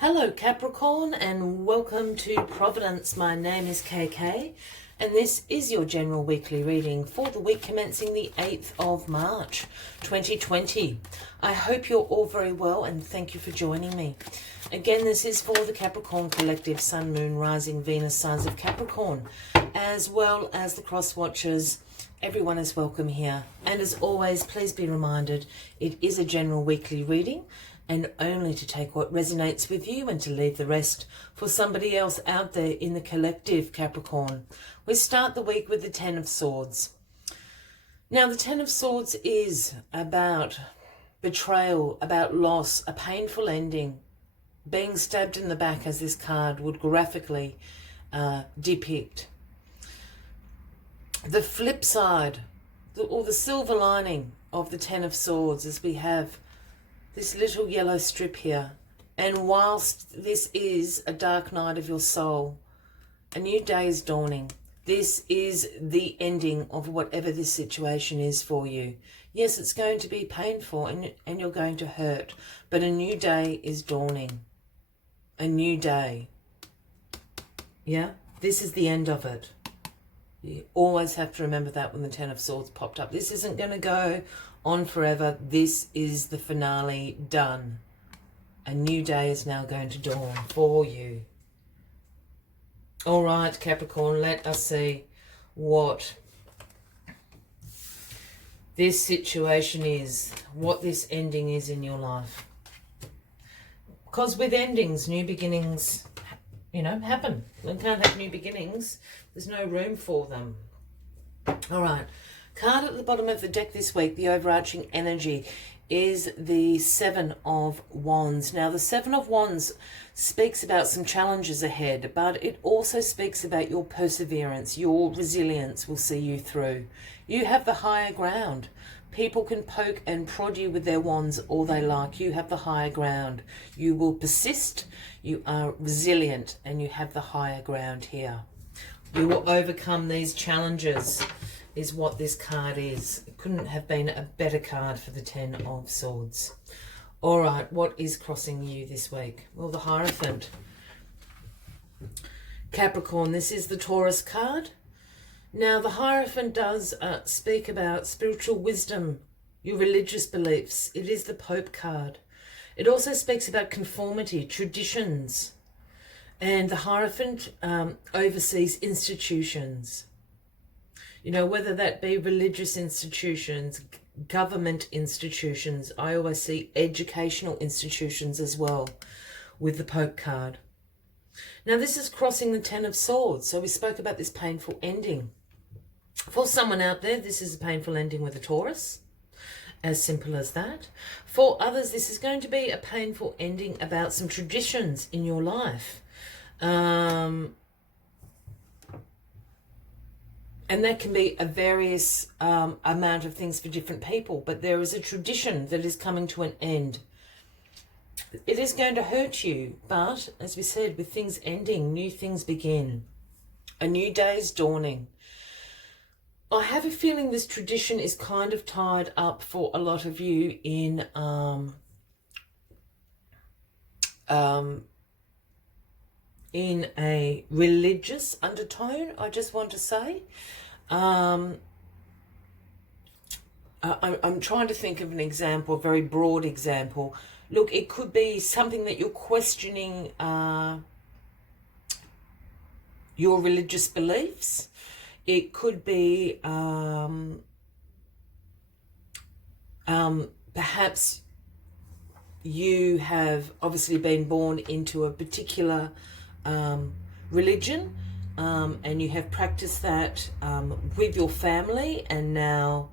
Hello Capricorn and welcome to Providence. My name is KK and this is your general weekly reading for the week commencing the 8th of March 2020. I hope you're all very well and thank you for joining me. Again, this is for the Capricorn Collective, Sun, Moon, Rising, Venus signs of Capricorn, as well as the cross watchers. Everyone is welcome here. And as always, please be reminded it is a general weekly reading and only to take what resonates with you and to leave the rest for somebody else out there in the collective, Capricorn. We start the week with the Ten of Swords. Now, the Ten of Swords is about betrayal, about loss, a painful ending, being stabbed in the back, as this card would graphically depict. The flip side, or the silver lining of the Ten of Swords, is we have this little yellow strip here. And whilst this is a dark night of your soul, a new day is dawning. This is the ending of whatever this situation is for you. Yes, it's going to be painful and you're going to hurt, but a new day is dawning. A new day. Yeah, this is the end of it. You always have to remember that when the Ten of Swords popped up. This isn't going to go on forever. This is the finale, done. A new day is now going to dawn for you. All right, Capricorn, let us see what this situation is, what this ending is in your life. Because with endings, new beginnings, happen. We can't have new beginnings. There's no room for them. All right. Card at the bottom of the deck this week, the overarching energy, is the Seven of Wands. Now, the Seven of Wands speaks about some challenges ahead, but it also speaks about your perseverance. Your resilience will see you through. You have the higher ground. People can poke and prod you with their wands all they like. You have the higher ground. You will persist. You are resilient and you have the higher ground here. You will overcome these challenges is what this card is. It couldn't have been a better card for the Ten of Swords. All right, what is crossing you this week? Well, the Hierophant. Capricorn, this is the Taurus card. Now, the Hierophant does speak about spiritual wisdom, your religious beliefs. It is the Pope card. It also speaks about conformity, traditions. And the Hierophant oversees institutions. Whether that be religious institutions, government institutions. I always see educational institutions as well with the Pope card. Now, this is crossing the Ten of Swords. So we spoke about this painful ending. For someone out there, this is a painful ending with a Taurus. As simple as that. For others, this is going to be a painful ending about some traditions in your life. And that can be a various amount of things for different people. But there is a tradition that is coming to an end. It is going to hurt you. But, as we said, with things ending, new things begin. A new day is dawning. I have a feeling this tradition is kind of tied up for a lot of you in a religious undertone, I just want to say. I'm trying to think of an example, a very broad example. Look, it could be something that you're questioning your religious beliefs. It could be perhaps you have obviously been born into a particular religion and you have practiced that with your family, and now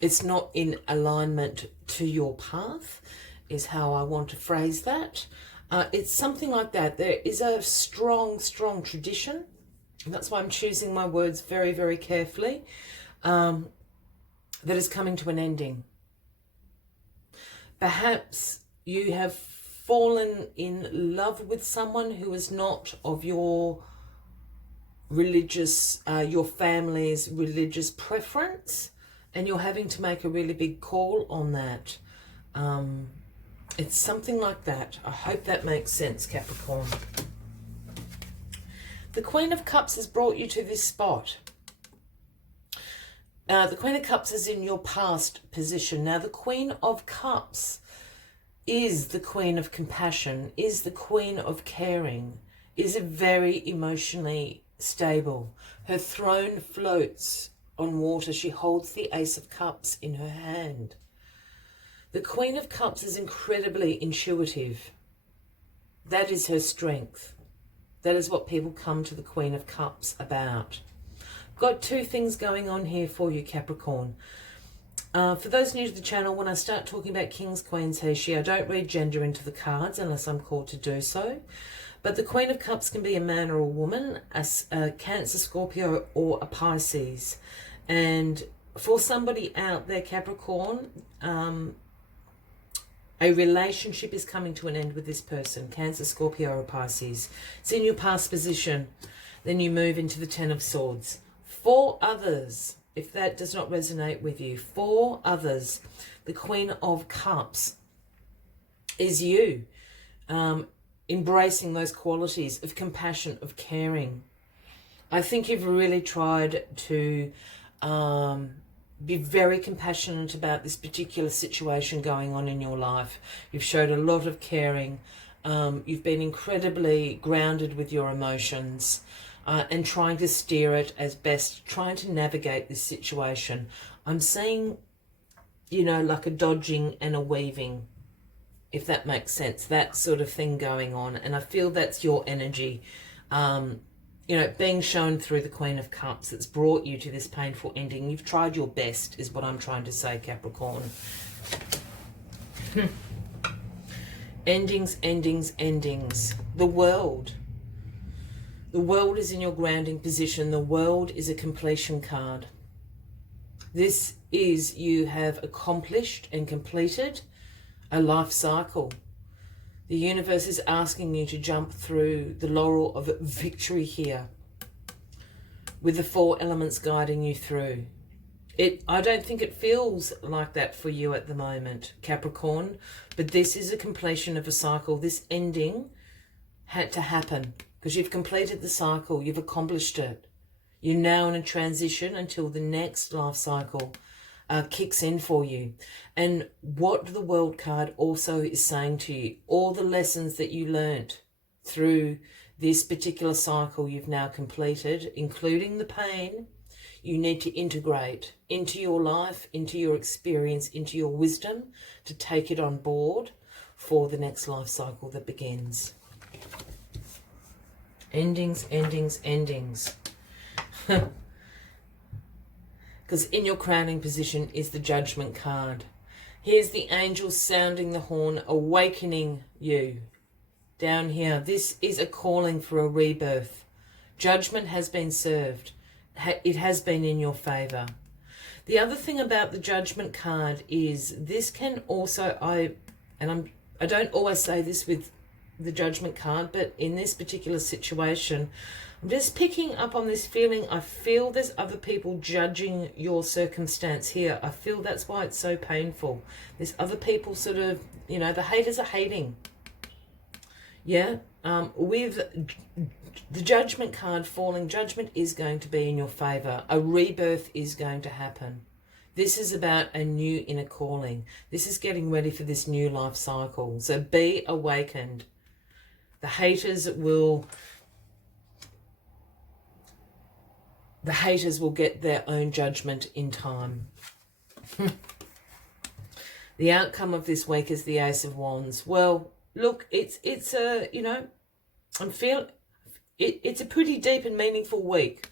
it's not in alignment to your path, is how I want to phrase that. It's something like that. There is a strong tradition. And that's why I'm choosing my words very, very carefully. That is coming to an ending. Perhaps you have fallen in love with someone who is not of your religious, your family's religious preference, and you're having to make a really big call on that. It's something like that. I hope that makes sense, Capricorn. The Queen of Cups has brought you to this spot. The Queen of Cups is in your past position. Now, the Queen of Cups is the Queen of Compassion, is the Queen of Caring, is very emotionally stable. Her throne floats on water. She holds the Ace of Cups in her hand. The Queen of Cups is incredibly intuitive. That is her strength. That is what people come to the Queen of Cups about. Got two things going on here for you, Capricorn. For those new to the channel, when I start talking about Kings, Queens, he, she, I don't read gender into the cards unless I'm called to do so. But the Queen of Cups can be a man or a woman, a Cancer, Scorpio, or a Pisces. And for somebody out there, Capricorn, a relationship is coming to an end with this person, Cancer, Scorpio, or Pisces. It's in your past position. Then you move into the Ten of Swords. For others, if that does not resonate with you, for others, the Queen of Cups is you, embracing those qualities of compassion, of caring. I think you've really tried to be very compassionate about this particular situation going on in your life. You've showed a lot of caring. You've been incredibly grounded with your emotions and trying to steer it as best, trying to navigate this situation. I'm seeing, you know, like a dodging and a weaving, if that makes sense, that sort of thing going on. And I feel that's your energy, you know, being shown through the Queen of Cups that's brought you to this painful ending. You've tried your best, is what I'm trying to say, Capricorn. Endings, endings, endings. The World. The World is in your grounding position. The World is a completion card. This is you have accomplished and completed a life cycle. The universe is asking you to jump through the laurel of victory here with the four elements guiding you through. I don't think it feels like that for you at the moment, Capricorn, but this is a completion of a cycle. This ending had to happen because you've completed the cycle. You've accomplished it. You're now in a transition until the next life cycle kicks in for you. And what the World card also is saying to you, all the lessons that you learnt through this particular cycle you've now completed, including the pain, you need to integrate into your life, into your experience, into your wisdom, to take it on board for the next life cycle that begins. Endings, endings, endings. Because in your crowning position is the Judgment card. Here's the angels sounding the horn, awakening you. Down here, this is a calling for a rebirth. Judgment has been served. It has been in your favor. The other thing about the Judgment card is this can also, I don't always say this with the Judgment card, but in this particular situation, I'm just picking up on this feeling. I feel there's other people judging your circumstance here. I feel that's why it's so painful. There's other people sort of, you know, the haters are hating. Yeah, with the Judgment card falling, judgment is going to be in your favor. A rebirth is going to happen. This is about a new inner calling. This is getting ready for this new life cycle. So be awakened. The haters will get their own judgment in time. The outcome of this week is the Ace of Wands. Well, look, it's a, you know, it's a pretty deep and meaningful week,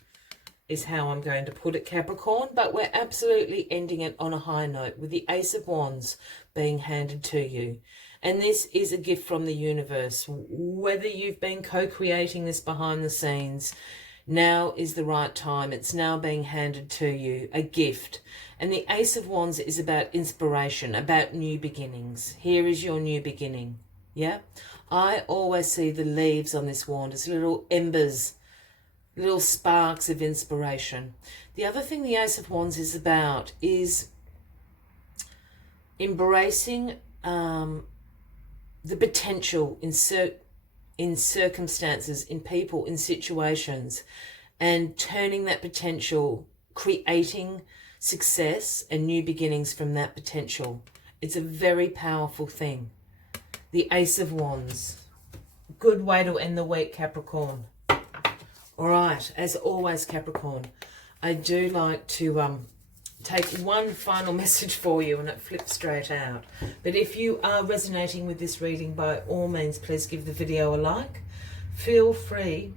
is how I'm going to put it, Capricorn. But we're absolutely ending it on a high note with the Ace of Wands being handed to you. And this is a gift from the universe. Whether you've been co-creating this behind the scenes, now is the right time. It's now being handed to you, a gift. And the Ace of Wands is about inspiration, about new beginnings. Here is your new beginning. Yeah? I always see the leaves on this wand as little embers, little sparks of inspiration. The other thing the Ace of Wands is about is embracing the potential in circumstances, in people, in situations, and turning that potential, creating success and new beginnings from that potential. It's a very powerful thing. The Ace of Wands. Good way to end the week, Capricorn. All right, as always, Capricorn, I do like to take one final message for you, and it flips straight out. But if you are resonating with this reading, by all means, please give the video a like. Feel free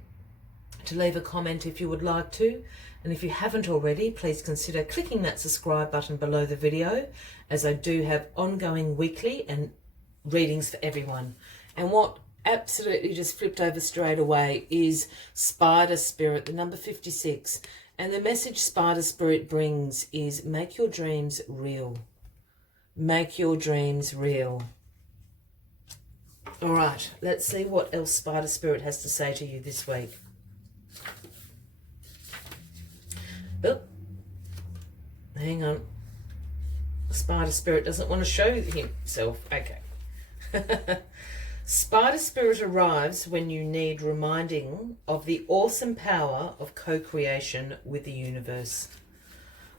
to leave a comment if you would like to. And if you haven't already, please consider clicking that subscribe button below the video, as I do have ongoing weekly and readings for everyone. And what absolutely just flipped over straight away is Spider Spirit, the number 56. And the message Spider Spirit brings is make your dreams real. Make your dreams real. All right, let's see what else Spider Spirit has to say to you this week. Oh, hang on. Spider Spirit doesn't want to show himself. Okay. Spider Spirit arrives when you need reminding of the awesome power of co-creation with the universe.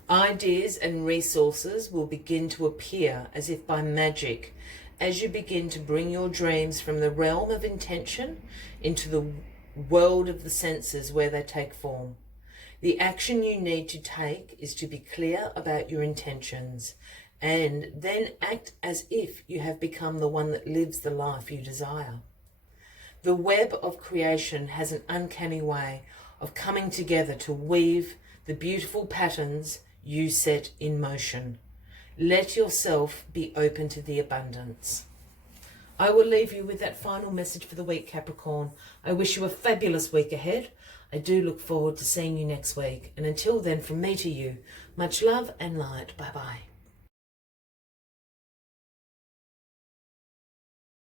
Ideas and resources will begin to appear as if by magic as you begin to bring your dreams from the realm of intention into the world of the senses where they take form. The action you need to take is to be clear about your intentions and then act as if you have become the one that lives the life you desire. The web of creation has an uncanny way of coming together to weave the beautiful patterns you set in motion. Let yourself be open to the abundance. I will leave you with that final message for the week, Capricorn. I wish you a fabulous week ahead. I do look forward to seeing you next week. And until then, from me to you, much love and light. Bye-bye.